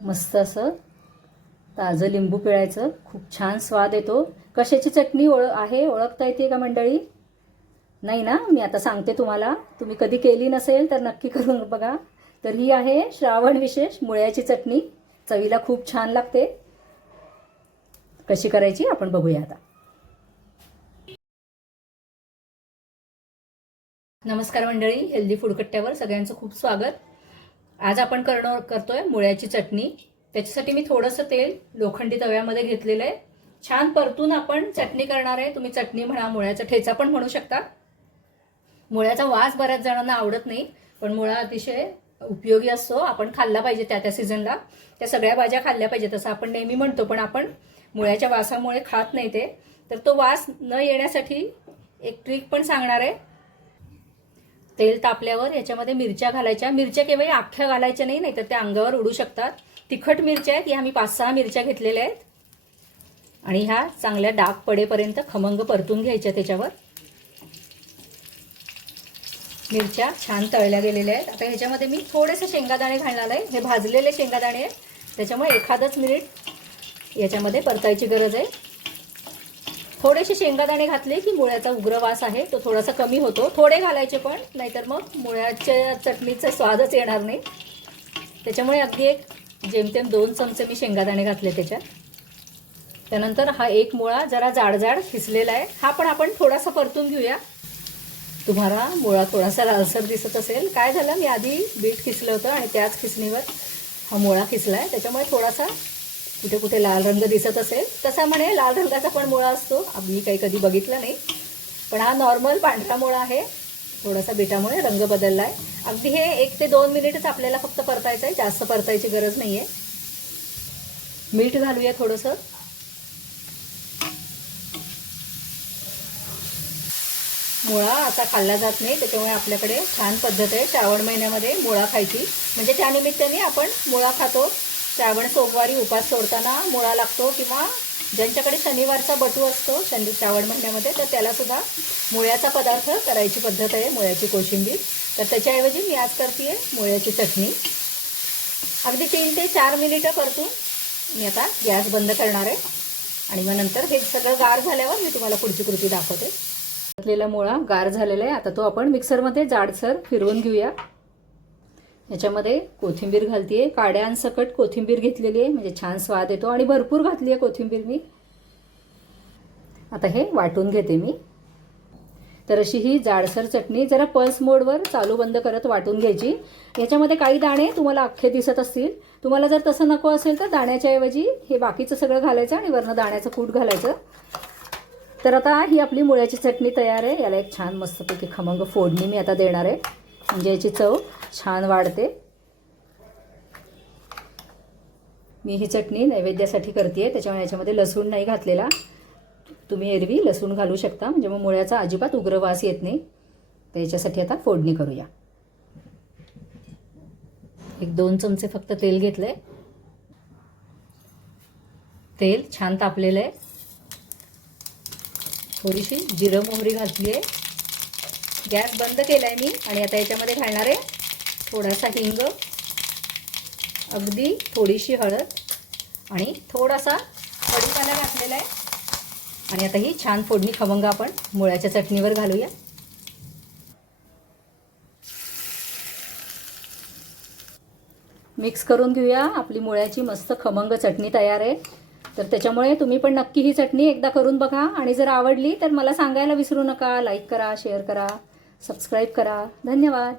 मस्त असं ताजं लिंबू पिळायचं. खूप छान स्वाद येतो. कशाची चटणी ओळ आहे? ओळखता येते का मंडळी? नाही ना? मी आता सांगते तुम्हाला. तुम्ही कधी केली नसेल तर नक्की करून बघा. तर ही आहे श्रावण विशेष मुळ्याची चटणी. चवीला खूप छान लागते. कशी करायची आपण बघूया आता. नमस्कार मंडळी. हेल्दी फूड कट्ट्यावर सगळ्यांचं खूप स्वागत. आज आपण करणं करतोय मुळ्याची चटणी. त्याच्यासाठी मी थोडंसं तेल लोखंडी तव्यामध्ये घेतलेलं आहे. छान परतून आपण चटणी करणार आहे. तुम्ही चटणी म्हणा मुळ्याचा ठेचा पण म्हणू शकता. मुळ्याचा वास बऱ्याच जणांना आवडत नाही पण मुळा अतिशय उपयोगी असतो. आपण खाल्ला पाहिजे त्या त्या सीझनला त्या सगळ्या भाज्या खाल्ल्या पाहिजेत असं आपण नेहमी म्हणतो पण आपण मुळ्याच्या वासामुळे खात नाही ते. तर तो वास न येण्यासाठी एक ट्रिक पण सांगणार आहे. तेल तापल्यावर याच्यामध्ये मिरच्या घालायच्या. मिरच्या केवळ अख्ख्या घालायच्या नाही नाहीतर त्या अंगावर उडू शकतात. तिखट मिरच्या आहेत या मी पाच सहा मिरच्या घेतलेल्या आहेत. आणि ह्या चांगल्या डाग पडेपर्यंत खमंग परतून घ्यायच्या त्याच्यावर. मिरच्या छान तळल्या गेलेल्या आहेत. आता ह्याच्यामध्ये मी थोडेसे शेंगादाणे घालणार आहे. हे भाजलेले शेंगादाणे आहेत. त्याच्यामुळे एखादंच मिनिट याच्यामध्ये परतायची गरज आहे. थोडेसे शेंगादाणे घातले की मुळ्याचा उग्र वास आहे तो थोडासा कमी होतो. थोडे घालायचे पण नाहीतर मग मुळ्याच्या चटणीचा स्वादच येणार नाही. त्याच्यामुळे अगदी एक जेमतेम दोन चमचे मी शेंगादाणे घातले त्याच्यात. त्यानंतर हा एक मुळा जरा जाडजाड खिसलेला आहे. हा पण आपण थोडासा परतून घेऊया. तुम्हाला मुळा थोडासा लालसर दिसत असेल. काय झालं? मी आधी बीट खिसलं होतं आणि त्याच खिसणीवर हा मुळा खिसला आहे. त्याच्यामुळे थोडासा कुठे कुठे लाल रंग दिसत असेल तसा म्हणे लाल रंगाचा पण मुळा असतो. मी काही कधी बघितलं नाही. पण हा नॉर्मल पांढरा मुळा आहे. थोडासा बिटामुळे रंग बदलला आहे अगदी हे एक ते दोन मिनिटच आपल्याला फक्त परतायचं आहे जास्त परतायची गरज नाही आहे मीठ घालूया थोडंसं. मुळा आता खाल्ला जात नाही. त्याच्यामुळे आपल्याकडे छान पद्धत आहे. श्रावण महिन्यामध्ये मुळा खायची. म्हणजे त्यानिमित्ताने आपण मुळा खातो. श्रावण सोमवारी उपास सोडताना मुळा लागतो किंवा ज्यांच्याकडे शनिवारचा बटू असतो शनि श्रावण महिन्यामध्ये तर त्यालासुद्धा मुळ्याचा पदार्थ करायची पद्धत आहे मुळ्याची कोशिंबीर. तर त्याच्याऐवजी मी आज करते मुळ्याची चटणी. अगदी तीन ते चार मिनिटं परतून मी आता गॅस बंद करणार आहे. आणि मग नंतर हे सगळं गार झाल्यावर मी तुम्हाला पुढची कृती दाखवते. घातलेला मुळा गार झालेला आहे. आता तो आपण मिक्सरमध्ये जाडसर फिरवून घेऊया. ह्याच्यामध्ये कोथिंबीर घालतीये. काड्यांसकट कोथिंबीर घेतलेली आहे. म्हणजे छान स्वाद येतो. आणि भरपूर घातली आहे कोथिंबीर मी. आता हे वाटून घेते मी. तर अशी ही जाडसर चटणी जरा पल्स मोडवर चालू बंद करत वाटून घ्यायची. याच्यामध्ये काही दाणे तुम्हाला अख्खे दिसत असतील. तुम्हाला जर तसं नको असेल तर दाण्याच्या ऐवजी हे बाकीचं सगळं घालायचं आणि वरनं दाण्याचं कूट घालायचं. तर आता ही आपली मुळ्याची चटणी तयार आहे. याला एक छान मस्तपैकी खमंग फोडणी मी आता देणार आहे. म्हणजे याची चव. छान वाढते. मी ही चटणी नैवेद्यासाठी करते त्याच्यामुळे याच्यामध्ये लसूण नाही घातलेला. तुम्ही एरवी लसूण घालू शकता म्हणजे मग मुळ्याचा अजिबात उग्र वास येत नाही. तर याच्यासाठी आता फोडणी करूया. एक दोन चमचे फक्त तेल घेतलं आहे तेल छान तापलेलं आहे. थोडीशी जिरं मोहरी घातली आहे गॅस बंद केला आहे मी आणि आता याच्यामध्ये घालणार आहे थोडासा हिंग अगदी थोडीशी हळद आणि थोडासा कढीपाला घातलेला आहे. आणि आता ही छान फोडणी खमंग आपण मुळ्याच्या चटणीवर घालूया. मिक्स करून घेऊया. आपली मुळ्याची मस्त खमंग चटणी तयार आहे. तर त्याच्यामुळे तुम्ही पण नक्की ही चटणी एकदा करून बघा. आणि जर आवडली तर मला सांगायला विसरू नका. लाईक करा शेअर करा सबस्क्राईब करा. धन्यवाद.